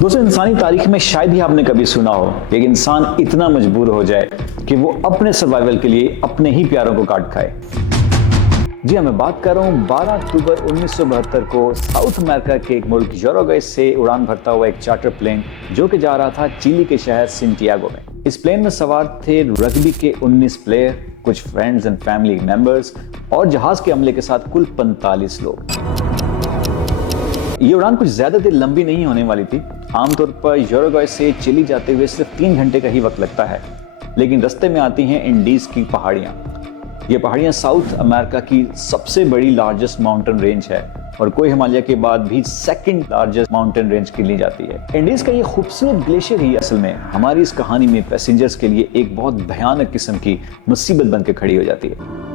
दोस्तों, इंसानी तारीख में शायद ही आपने कभी सुना हो कि एक इंसान इतना मजबूर हो जाए कि वो अपने सर्वाइवल के लिए अपने ही प्यारों को काट खाए। जी हाँ, मैं बात कर रहा हूँ 12 अक्टूबर 1972 को साउथ अमेरिका के एक मुल्क यूरुग्वे से उड़ान भरता हुआ एक चार्टर प्लेन जो कि जा रहा था चिली के शहर सैंटियागो में। इस प्लेन में सवार थे रग्बी के 19 प्लेयर, कुछ फ्रेंड्स एंड फैमिली मेंबर्स और जहाज के अमले के साथ कुल 45 लोग। ये उड़ान कुछ ज्यादा देर लंबी नहीं होने वाली थी। आमतौर पर यूरुग्वे से चिली जाते हुए सिर्फ 3 घंटे का ही वक्त लगता है, लेकिन रास्ते में आती हैं इंडीज की पहाड़ियां। ये पहाड़ियां साउथ अमेरिका की सबसे बड़ी लार्जेस्ट माउंटेन रेंज है और कोई हिमालय के बाद भी सेकंड लार्जेस्ट माउंटेन रेंज गिनी जाती है। इंडीज का ये खूबसूरत ग्लेशियर ही असल में हमारी इस कहानी में पैसेंजर्स के लिए एक बहुत भयानक किस्म की मुसीबत बनकर खड़ी हो जाती है।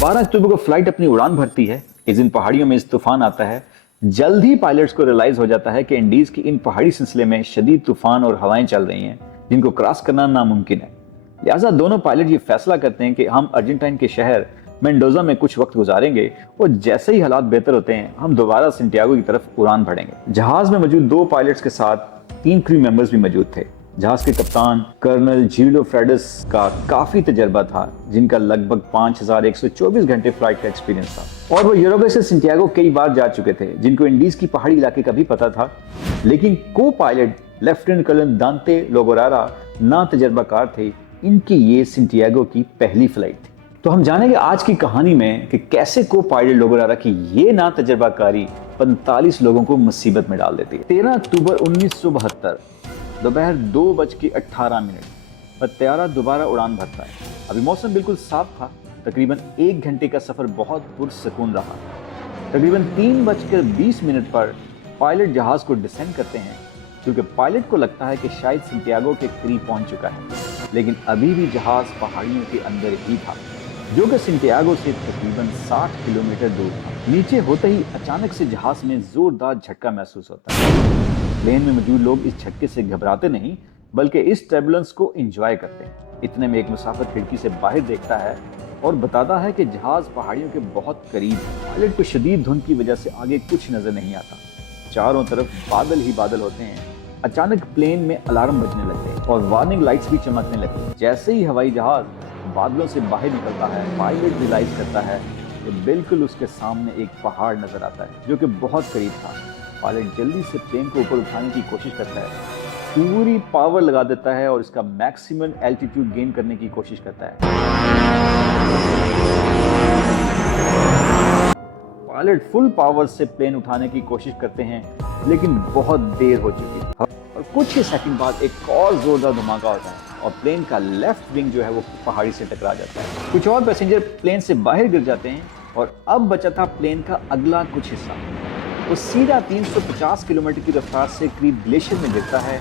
बारह अक्टूबर को फ्लाइट अपनी उड़ान भरती है। इस दिन पहाड़ियों में इस तूफान आता है। जल्द ही पायलट्स को रियलाइज हो जाता है कि इंडीज की इन पहाड़ी सिलसिले में शदीद तूफान और हवाएं चल रही हैं जिनको क्रॉस करना नामुमकिन है। लिहाजा दोनों पायलट ये फैसला करते हैं कि हम अर्जेंटीना के शहर मेंडोजा में कुछ वक्त गुजारेंगे और जैसे ही हालात बेहतर होते हैं हम दोबारा सैंटियागो की तरफ उड़ान भरेंगे। जहाज में मौजूद 2 पायलट्स के साथ 3 क्रू मेंबर्स भी मौजूद थे। जहाज के कप्तान कर्नल जिलो फ्रेडस का काफी तजर्बा था, जिनका लगभग 5124 घंटे फ्लाइट का एक्सपीरियंस था और वो यूरुग्वे से सैंटियागो कई बार जा चुके थे, जिनको इंडीज की पहाड़ी इलाके का भी पता था। लेकिन को पायलट लेफ्टिनेंट कर्नल दांते लोगोरारा ना तजर्बाकार थे। इनकी ये सैंटियागो की पहली फ्लाइट थी। तो हम जानेंगे आज की कहानी में कि कैसे को पायलट लोगोरारा की ये ना तजर्बाकारी 45 लोगों को मुसीबत में डाल देती है। 13 अक्टूबर 1972 दोपहर 2:18 पर तैयारा दोबारा उड़ान भरता है। अभी मौसम बिल्कुल साफ था। तकरीबन 1 घंटे का सफर बहुत पुरसकून रहा। तकरीबन 3:20 पर पायलट जहाज को डिसेंड करते हैं, क्योंकि पायलट को लगता है कि शायद सैंटियागो के करीब पहुंच चुका है, लेकिन अभी भी जहाज पहाड़ियों के अंदर ही था, जो कि सैंटियागो से तकरीबन 60 किलोमीटर दूर था। नीचे होते ही अचानक से जहाज में जोरदार झटका महसूस होता है। प्लेन में मौजूद लोग इस झटके से घबराते नहीं, बल्कि इस टर्बुलेंस को एंजॉय करते हैं। इतने में एक मुसाफिर खिड़की से बाहर देखता है और बताता है कि जहाज पहाड़ियों के बहुत करीब है। पायलट को शदीद धुंध की वजह से आगे कुछ नजर नहीं आता। चारों तरफ बादल ही बादल होते हैं। अचानक प्लेन में अलार्म बजने लगते हैं और वार्निंग लाइट्स भी चमकने लगती हैं। जैसे ही हवाई जहाज बादलों से बाहर निकलता है, पायलट रियलाइज करता है कि बिल्कुल उसके सामने एक पहाड़ नजर आता है जो कि बहुत करीब था। पायलट जल्दी से प्लेन को ऊपर उठाने की कोशिश करता है, पूरी पावर लगा देता है और इसका मैक्सिमम एल्टीट्यूड गेन करने की कोशिश करता है। पायलट फुल पावर से प्लेन उठाने की कोशिश करते हैं, लेकिन बहुत देर हो चुकी है और कुछ ही सेकंड बाद एक और जोरदार धमाका होता है और प्लेन का लेफ्ट विंग जो है वो पहाड़ी से टकरा जाता है। कुछ और पैसेंजर प्लेन से बाहर गिर जाते हैं और अब बचा था प्लेन का अगला कुछ हिस्सा। वो सीधा 350 किलोमीटर की रफ्तार से करीब ग्लेशियर में गिरता है।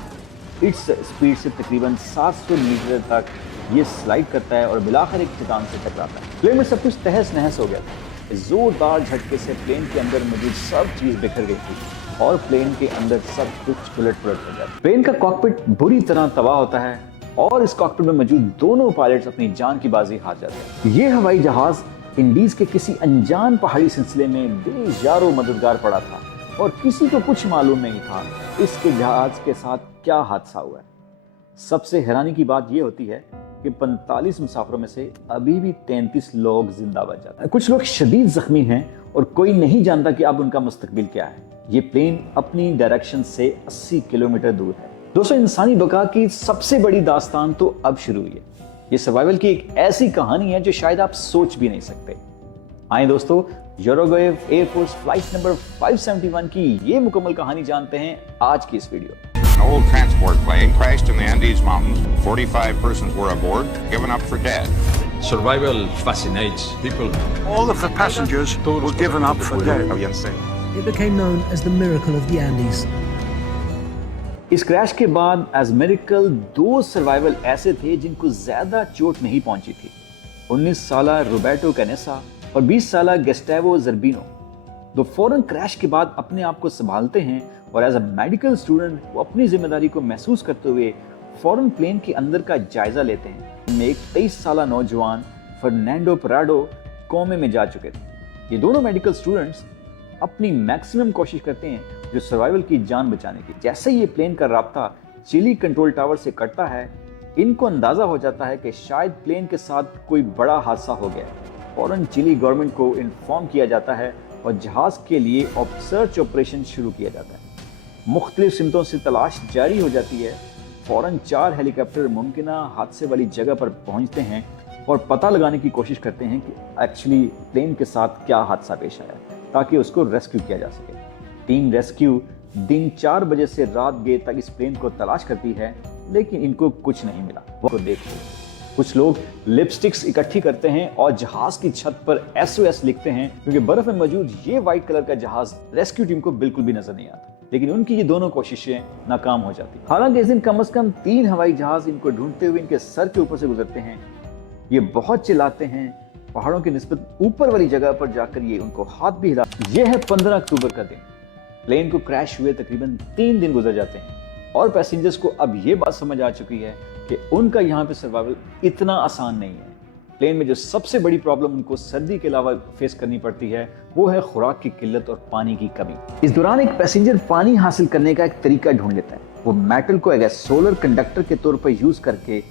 इस स्पीड से तकरीबन 700 मीटर तक ये स्लाइड करता है और मिलाकर एक चट्टान से टकराता है। प्लेन में सब कुछ तहस नहस हो गया था। जोरदार झटके से प्लेन के अंदर मौजूद सब चीज बिखर गई थी और प्लेन के अंदर सब कुछ उलट पुलट हो जाता है। प्लेन का कॉकपिट बुरी तरह तबाह होता है और इस कॉकपिट में मौजूद दोनों पायलट्स अपनी जान की बाजी हार जाते हैं। ये हवाई जहाज इंडीज के किसी अनजान पहाड़ी सिलसिले में बेयारो मददगार पड़ा था और किसी को कुछ मालूम नहीं था इसके जहाज के साथ क्या हादसा हुआ है। सबसे हैरानी की बात यह होती है कि 45 मुसाफिरों में से अभी भी 33 लोग जिंदा बच जाते हैं। कुछ लोग शदीद जख्मी हैं और कोई नहीं जानता कि अब उनका मुस्तकबिल क्या है। ये प्लेन अपनी डायरेक्शन से 80 किलोमीटर दूर है। दोस्तों, इंसानी बका की सबसे बड़ी दास्तान तो अब शुरू हुई है। ये सर्वाइवल की एक ऐसी कहानी है जो शायद आप सोच भी नहीं सकते। आए दोस्तों, यूरुग्वे एयरफोर्स फ्लाइट नंबर 571 की ये मुकम्मल कहानी जानते हैं आज की इस video. An old transport plane crashed in the Andes Mountains. 45 persons were aboard, given up for dead. Survival fascinates people. All of the passengers were given up for dead. It became known as the Miracle of the Andes. इस crash के बाद as miracle 2 survival ऐसे थे जिनको ज्यादा चोट नहीं पहुंची थी। 19 साला रोबर्टो कैनेसा और 20 साला गेस्टावो जर्बिनो। दो फौरन क्रैश के बाद अपने आप को संभालते हैं और एज अ मेडिकल स्टूडेंट वो अपनी जिम्मेदारी को महसूस करते हुए फौरन प्लेन के अंदर का जायजा लेते हैं। इनमें एक 23 साला नौजवान फर्नांडो पराडो कोमे में जा चुके थे। ये दोनों मेडिकल स्टूडेंट्स अपनी मैक्सिमम कोशिश करते हैं जो सर्वाइवल की जान बचाने की। जैसे ही ये प्लेन का राब्ता चिली कंट्रोल टावर से कटता है, इनको अंदाजा हो जाता है कि शायद प्लेन के साथ कोई बड़ा हादसा हो गया। फौरन चिली गवर्नमेंट को इन्फॉर्म किया जाता है और जहाज के लिए सर्च ऑपरेशन शुरू किया जाता है। मुख्तलिफ सिमतों से तलाश जारी हो जाती है। फौरन 4 हेलीकॉप्टर मुमकिना हादसे वाली जगह पर पहुंचते हैं और पता लगाने की कोशिश करते हैं कि एक्चुअली प्लेन के साथ क्या हादसा पेश आया, ताकि उसको रेस्क्यू किया जा सके। टीम रेस्क्यू दिन 4 बजे से रात गए तक इस प्लेन को तलाश करती है, लेकिन इनको कुछ नहीं मिला। वो देखो, कुछ लोग लिपस्टिक्स इकट्ठी करते हैं और जहाज की छत पर SOS लिखते हैं, क्योंकि बर्फ में मौजूद ये व्हाइट कलर का जहाज रेस्क्यू टीम को बिल्कुल भी नजर नहीं आता। लेकिन उनकी ये दोनों कोशिशें नाकाम हो जाती। हालांकि इस दिन कम से कम 3 हवाई जहाज इनको ढूंढते हुए इनके सर के ऊपर से गुजरते हैं। ये बहुत चिल्लाते हैं। पहाड़ों की निस्बत ऊपर वाली जगह पर जाकर ये उनको हाथ भी हिला। ये है 15 अक्टूबर का दिन। प्लेन को क्रैश हुए तकरीबन 3 दिन गुजर जाते हैं और पैसेंजर्स को अब ये बात समझ आ चुकी है कि उनका यहाँ पे सर्वाइवल इतना आसान नहीं है। प्लेन में जो सबसे बड़ी प्रॉब्लम उनको सर्दी के अलावा फेस करनी पड़ती है वो है खुराक की किल्लत और पानी की कमी। इस दौरान एक पैसेंजर पानी हासिल करने का एक तरीका ढूंढ लेता है। वो मेटल को एक सोलर कंडक्टर के तौर पर यूज करके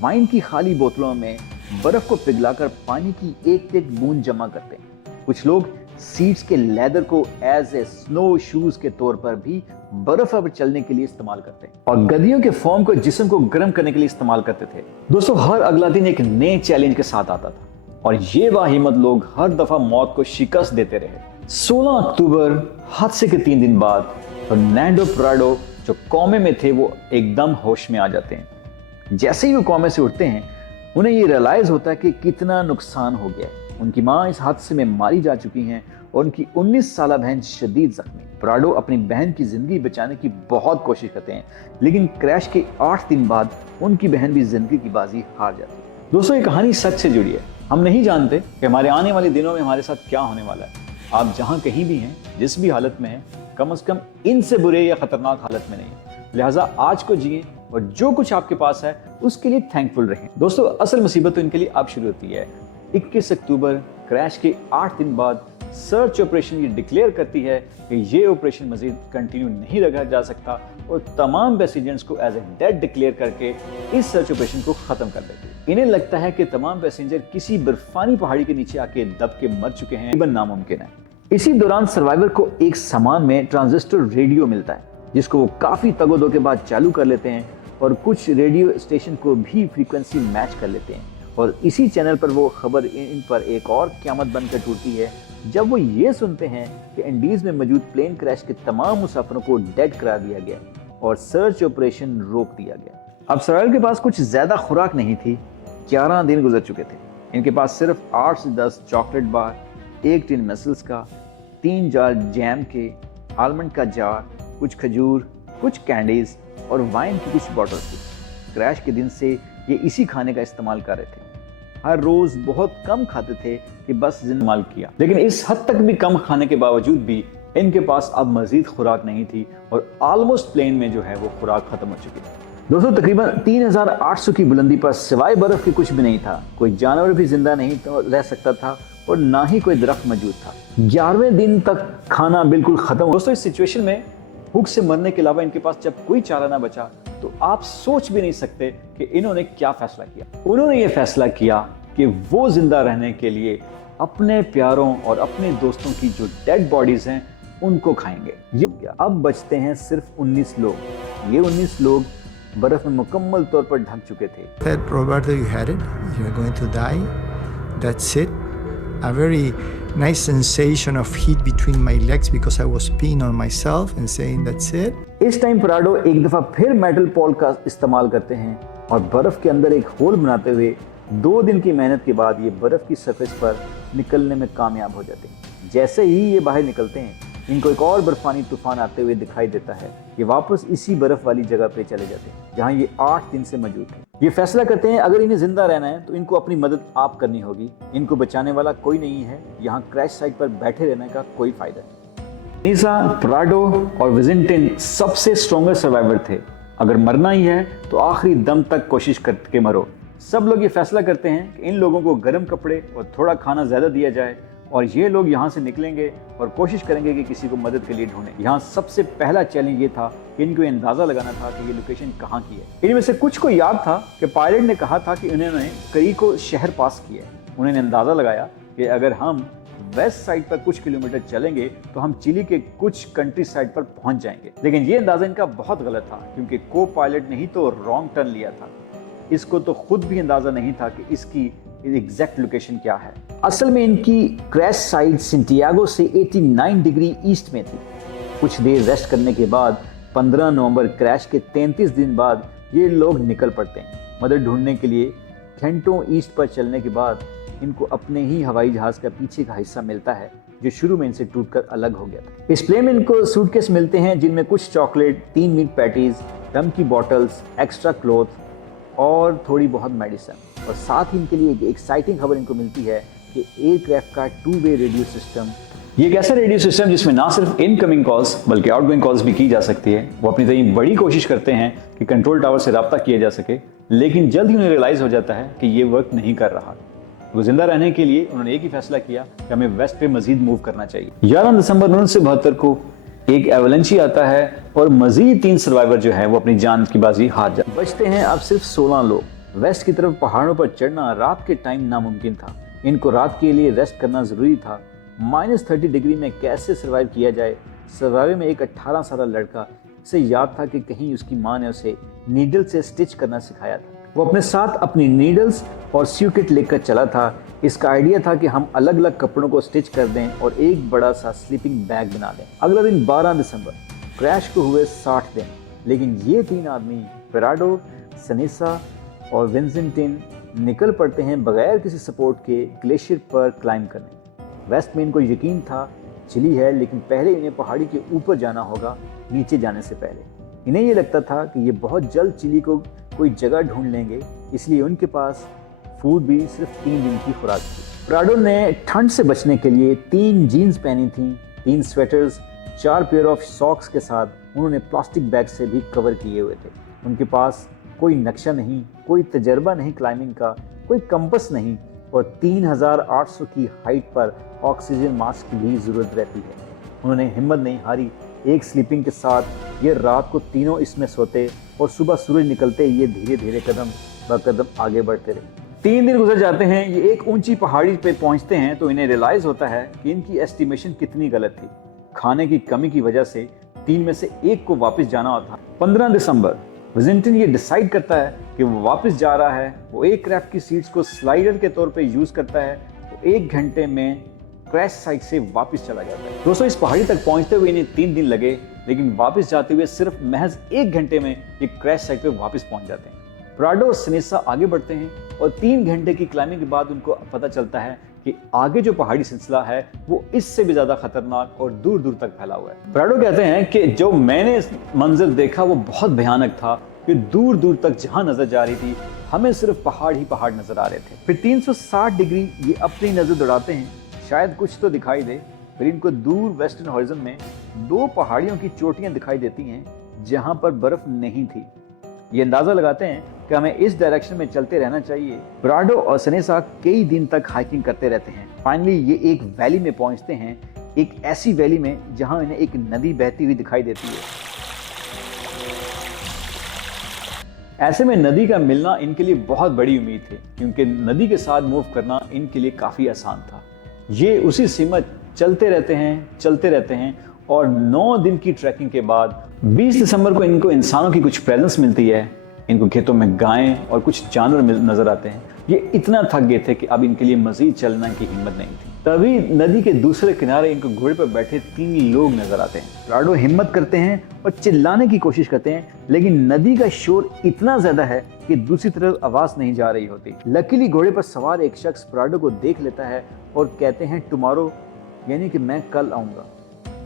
वाइन की खाली बोतलों में बर्फ को पिघलाकर पानी की एक बूंद जमा करते हैं। कुछ लोग सीट्स के लेदर को एज ए स्नो शूज के तौर पर भी बर्फ पर चलने के लिए इस्तेमाल करते हैं और गद्दियों के फोम को जिस्म को गर्म करने के लिए इस्तेमाल करते थे। दोस्तों, हर अगला दिन एक नए चैलेंज के साथ आता था और ये बाहिम्मत लोग हर दफा मौत को शिकस्त देते रहे। 16 अक्टूबर हादसे के 3 दिन बाद फर्नांडो प्राडो जो कोमे में थे वो एकदम होश में आ जाते हैं। जैसे ही वो कोमे से उठते हैं, उन्हें ये रियलाइज होता है कि कितना नुकसान हो गया है। उनकी माँ इस हादसे में मारी जा चुकी हैं और उनकी 19 साला बहन शदीद जख्मी। प्राडो अपनी बहन की जिंदगी बचाने की बहुत कोशिश करते हैं, लेकिन क्रैश के 8 दिन बाद उनकी बहन भी जिंदगी की बाजी हार जाती है। दोस्तों, ये कहानी सच से जुड़ी है। हम नहीं जानते कि हमारे आने वाले दिनों में हमारे साथ क्या होने वाला है। आप जहाँ कहीं भी हैं, जिस भी हालत में हैं, कम से कम इनसे बुरे या खतरनाक हालत में नहीं है। लिहाजा आज को जिए और जो कुछ आपके पास है उसके लिए थैंकफुल रहें। दोस्तों, असल मुसीबत तो इनके लिए अब शुरू होती है। 21 अक्टूबर क्रैश के 8 दिन बाद सर्च ऑपरेशन ये डिक्लेयर करती है कि ये ऑपरेशन मजीद कंटिन्यू नहीं रखा जा सकता और तमाम पैसेंजर्स को एज ए डेड डिक्लेयर करके इस सर्च ऑपरेशन को खत्म कर देती है। इन्हें लगता है कि तमाम पैसेंजर किसी बर्फानी पहाड़ी के नीचे आके दब के मर चुके हैं, ये नामुमकिन है। इसी दौरान सर्वाइवर को एक सामान में ट्रांजिस्टर रेडियो मिलता है, जिसको वो काफी तगोदो के बाद चालू कर लेते हैं और कुछ रेडियो स्टेशन को भी फ्रीक्वेंसी मैच कर लेते हैं और इसी चैनल पर वो खबर इन पर एक और क़यामत बनकर टूटती है जब वो ये सुनते हैं कि एंडीज में मौजूद प्लेन क्रैश के तमाम मुसाफिरों को डेड करार दिया गया और सर्च ऑपरेशन रोक दिया गया। अब सर्वाइवर के पास कुछ ज्यादा खुराक नहीं थी। 11 दिन गुजर चुके थे। इनके पास सिर्फ 8 से 10 चॉकलेट बार, 1 टिन मसल्स का, 3 जार जैम के, आलमंड का जार, कुछ खजूर, कुछ कैंडीज और वाइन की कुछ बॉटल्स थी। क्रैश के दिन से ये इसी खाने का इस्तेमाल कर रहे थे। हर रोज बहुत कम खाते थे कि बस इस्तेमाल किया, लेकिन इस हद तक भी कम खाने के बावजूद भी इनके पास अब मजीद खुराक नहीं थी और ऑलमोस्ट प्लेन में जो है वो खुराक खत्म हो चुकी थी। दोस्तों, तकरीबन 3800 की बुलंदी पर सिवाय बर्फ के कुछ भी नहीं था। कोई जानवर भी जिंदा नहीं रह सकता था और ना ही कोई दरख्त मौजूद था। 11वें दिन तक खाना बिल्कुल खत्म। दोस्तों, इस सिचुएशन में भूख से मरने के अलावा इनके पास जब कोई चारा ना बचा तो आप सोच भी नहीं सकते कि इन्होंने क्या फैसला किया। उन्होंने ये फैसला किया कि वो जिंदा रहने के लिए अपने प्यारों और अपने दोस्तों की जो डेड बॉडीज हैं उनको खाएंगे। ये अब बचते हैं सिर्फ 19 लोग। ये 19 लोग बर्फ में मुकम्मल तौर पर ढक चुके थे। Said, Roberto, you had it. You're going to die. That's it. A very nice sensation of heat between my legs because I was peeing on myself and saying that's it. इस टाइम प्राडो एक दफा फिर metal Paul का इस्तेमाल करते हैं और बर्फ के अंदर एक होल बनाते हुए 2 दिन की मेहनत के बाद ये बर्फ की सरफेस पर निकलने में कामयाब हो जाते हैं। जैसे ही ये बाहर निकलते हैं, इनको एक और बर्फानी तूफान आते हुए दिखाई देता है। ये वापस इसी बर्फ वाली जगह पे चले जाते हैं जहाँ ये 8 दिन से मौजूद थे। ये फैसला करते हैं अगर इन्हें जिंदा रहना है तो इनको अपनी मदद आप करनी होगी। इनको बचाने वाला कोई नहीं है। यहाँ क्रैश साइट पर बैठे रहने का कोई फायदा नहीं। नीसा, प्राडो और विजिंटिन सबसे स्ट्रॉन्गर सर्वाइवर थे। अगर मरना ही है तो आखिरी दम तक कोशिश करके मरो। सब लोग ये फैसला करते हैं कि इन लोगों को गर्म कपड़े और थोड़ा खाना ज्यादा दिया जाए और ये लोग यहाँ से निकलेंगे और कोशिश करेंगे कि किसी को मदद के लिए ढूंढें। यहाँ सबसे पहला चैलेंज ये था कि इनको अंदाज़ा लगाना था कि ये लोकेशन कहाँ की है। इनमें से कुछ को याद था कि पायलट ने कहा था कि उन्होंने करीको शहर पास किया है। उन्होंने अंदाज़ा लगाया कि अगर हम वेस्ट साइड पर कुछ किलोमीटर चलेंगे तो हम चिली के कुछ कंट्री साइड पर पहुंच जाएंगे। लेकिन ये अंदाज़ा इनका बहुत गलत था, क्योंकि को पायलट ने ही तो रॉन्ग टर्न लिया था। इसको तो खुद भी अंदाज़ा नहीं था कि इसकी एग्जैक्ट लोकेशन क्या है। असल में इनकी क्रैश साइट सेंटियागो से 89 डिग्री ईस्ट में थी। कुछ देर रेस्ट करने के बाद 15 नवंबर क्रैश के 33 दिन बाद ये लोग निकल पड़ते हैं। मदद ढूंढने के लिए घंटों ईस्ट पर चलने के बाद इनको अपने ही हवाई जहाज का पीछे का हिस्सा मिलता है, जो शुरू में इनसे टूटकर अलग हो गया था। इस प्लेन में इनको सूटकेस मिलते हैं जिनमें कुछ चॉकलेट, 3 मीट पैटीज, रम की बॉटल्स, एक्स्ट्रा क्लोथ और थोड़ी बहुत मेडिसिन। और साथ ही इनके लिए एक एक्साइटिंग खबर इनको मिलती है कि एयरक्राफ्ट का 2-वे रेडियो सिस्टम, ये एक ऐसा रेडियो सिस्टम जिसमें ना सिर्फ इनकमिंग कॉल्स बल्कि आउटगोइंग कॉल्स भी की जा सकती है। वो अपनी तरह बड़ी कोशिश करते हैं कि कंट्रोल टावर से रब्ता किया जा सके, लेकिन जल्द ही उन्हें रियलाइज हो जाता है कि ये वर्क नहीं कर रहा। वो जिंदा रहने के लिए उन्होंने एक ही फैसला किया कि हमें वेस्ट पे मजीद मूव करना चाहिए। 11 दिसंबर 1972 को एक एवलेंची आता है और मजीद 3 सर्वाइवर जो है वो अपनी जान की बाजी हार जाते। बचते हैं अब सिर्फ 16 लोग। वेस्ट की तरफ पहाड़ों पर चढ़ना रात के टाइम नामुमकिन था। इनको रात के लिए रेस्ट करना जरूरी था। -30 डिग्री में कैसे सर्वाइव किया जाए। सर्वाइवर में एक 18 साल लड़का, इसे याद था कि कहीं उसकी माँ ने उसे नीडल से स्टिच करना सिखाया था। वो अपने साथ अपनी नीडल्स और स्यू किट लेकर चला था। इसका आइडिया था कि हम अलग अलग कपड़ों को स्टिच कर दें और एक बड़ा सा स्लीपिंग बैग बना दें। अगला दिन 12 दिसंबर, क्रैश को हुए 60 दिन, लेकिन ये 3 आदमी पेराडो, सनेसा और विंसेंटिन निकल पड़ते हैं बगैर किसी सपोर्ट के ग्लेशियर पर क्लाइंब करने। वेस्ट में इनको यकीन था चिली है, लेकिन पहले इन्हें पहाड़ी के ऊपर जाना होगा नीचे जाने से पहले। इन्हें ये लगता था कि ये बहुत जल्द चिली को कोई जगह ढूंढ लेंगे, इसलिए उनके पास फूड भी सिर्फ 3 दिन की खुराक थी। प्राडो ने ठंड से बचने के लिए 3 जीन्स पहनी थी, 3 स्वेटर्स, 4 पेयर ऑफ सॉक्स के साथ उन्होंने प्लास्टिक बैग से भी कवर किए हुए थे। उनके पास कोई नक्शा नहीं, कोई तजर्बा नहीं क्लाइंबिंग का, कोई कंपस नहीं और 3800 की हाइट पर ऑक्सीजन मास्क की भी ज़रूरत रहती है। उन्होंने हिम्मत नहीं हारी। एक स्लीपिंग के साथ ये रात को तीनों इसमें सोते और सुबह सूरज निकलते ये धीरे धीरे कदम ब कदम आगे बढ़ते रहे। 3 दिन गुजर जाते हैं। ये एक ऊंची पहाड़ी पे पहुंचते हैं तो इन्हें रियलाइज़ होता है कि इनकी एस्टिमेशन कितनी गलत थी। खाने की कमी की वजह से 3 में से 1 को वापस जाना होता। 15 दिसंबर विजेंटिन ये डिसाइड करता है कि वो वापस जा रहा है। वो एयरक्राफ्ट की सीट्स को स्लाइडर के तौर पे यूज़ करता है। तो 1 घंटे में क्रैश साइट से वापस चला जाता है। दोस्तों, इस पहाड़ी तक पहुंचते हुए इन्हें 3 दिन लगे, लेकिन वापस जाते हुए सिर्फ महज 1 घंटे में ये क्रैश साइट पे वापस पहुंच जाते हैं। प्राडो और सनेसा आगे बढ़ते हैं और 3 घंटे की क्लाइंबिंग के बाद उनको पता चलता है कि आगे जो पहाड़ी सिलसिला है वो इससे भी ज्यादा खतरनाक और दूर दूर तक फैला हुआ है। प्राडो कहते हैं कि जो मैंने मंजर देखा वो बहुत भयानक था कि दूर दूर तक जहां नजर जा रही थी हमें सिर्फ पहाड़ ही पहाड़ नजर आ रहे थे। फिर 360 डिग्री ये अपनी नजर दौड़ाते हैं, शायद कुछ तो दिखाई दे। फिर इनको दूर वेस्टर्न हॉरिजन में 2 पहाड़ियों की चोटियां दिखाई देती हैं जहां पर बर्फ नहीं थी। ये अंदाजा लगाते हैं कि हमें इस डायरेक्शन में चलते रहना चाहिए। प्राडो और सनेसा कई दिन तक हाइकिंग करते रहते हैं। फाइनली ये एक वैली में पहुंचते हैं, एक ऐसी वैली में जहां इन्हें एक नदी बहती हुई दिखाई देती है। ऐसे में नदी का मिलना इनके लिए बहुत बड़ी उम्मीद थी, क्योंकि नदी के साथ मूव करना इनके लिए काफ़ी आसान था। ये उसी सीमत चलते रहते हैं और 9 दिन की ट्रैकिंग के बाद 20 दिसंबर को इनको इंसानों की कुछ प्रेजेंस मिलती है। इनको खेतों में गायें और कुछ जानवर नजर आते हैं। ये इतना थक गए थे कि अब इनके लिए मजीद चलने की हिम्मत नहीं थी। तभी नदी के दूसरे किनारे इनको घोड़े पर बैठे 3 लोग नजर आते हैं। प्राडो हिम्मत करते हैं और चिल्लाने की कोशिश करते हैं, लेकिन नदी का शोर इतना ज्यादा है कि दूसरी तरफ आवाज नहीं जा रही होती। लकीली घोड़े पर सवार एक शख्स प्राडो को देख लेता है और कहते हैं टुमारो, यानी कि मैं कल आऊंगा।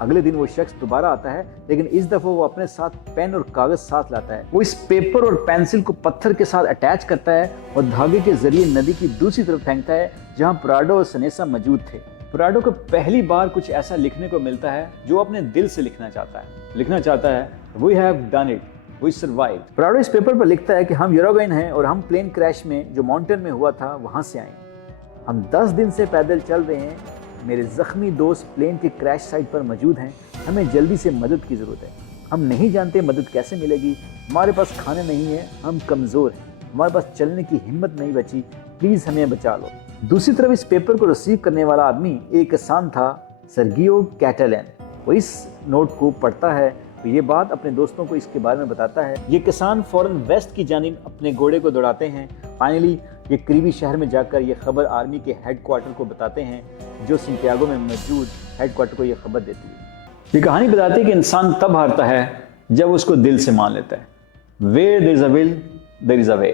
अगले दिन वो शख्स दोबारा आता है, लेकिन इस दफा वो अपने साथ पेन और कागज साथ लाता है। वो इस पेपर और पेंसिल को पत्थर के साथ अटैच करता है और धागे के जरिए नदी की दूसरी तरफ फेंकता है जहां प्राडो और सनेसा मौजूद थे। प्राडो को पहली बार कुछ ऐसा लिखने को मिलता है जो अपने दिल से लिखना चाहता है we have done it, we survived. Prado इस पेपर पर लिखता है कि हम यूरोगोइन हैं और हम प्लेन क्रैश में जो माउंटेन में हुआ था वहां से आए। हम 10 दिन से पैदल चल रहे हैं, मेरे जख्मी दोस्त प्लेन के क्रैश साइट पर मौजूद हैं। हमें जल्दी से मदद की ज़रूरत है। हम नहीं जानते मदद कैसे मिलेगी। हमारे पास खाने नहीं है, हम कमज़ोर हैं, हमारे पास चलने की हिम्मत नहीं बची। प्लीज़ हमें बचा लो। दूसरी तरफ इस पेपर को रिसीव करने वाला आदमी एक किसान था, सर्गियो कैटलन। वो इस नोट को पढ़ता है तो ये बात अपने दोस्तों को इसके बारे में बताता है। ये किसान फौरन वेस्ट की जानिब अपने घोड़े को दौड़ाते हैं। फाइनली ये करीबी शहर में जाकर ये खबर आर्मी के हेडक्वार्टर को बताते हैं, जो सैंटियागो में मौजूद हेडक्वार्टर को ये खबर देती है। ये कहानी बताती है कि इंसान तब हारता है जब उसको दिल से मान लेता है। Where there is a will, there is a way।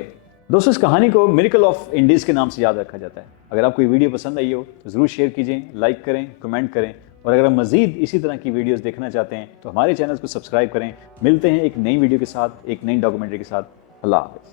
दोस्तों, इस कहानी को मिरेकल ऑफ इंडीज के नाम से याद रखा जाता है। अगर आपको ये वीडियो पसंद आई हो तो ज़रूर शेयर कीजिए, लाइक करें, कमेंट करें, और अगर आप मज़ीद इसी तरह की वीडियोस देखना चाहते हैं तो हमारे चैनल को सब्सक्राइब करें। मिलते हैं एक नई वीडियो के साथ, एक नई डॉक्यूमेंट्री के साथ। अल्लाह हाफ़िज़।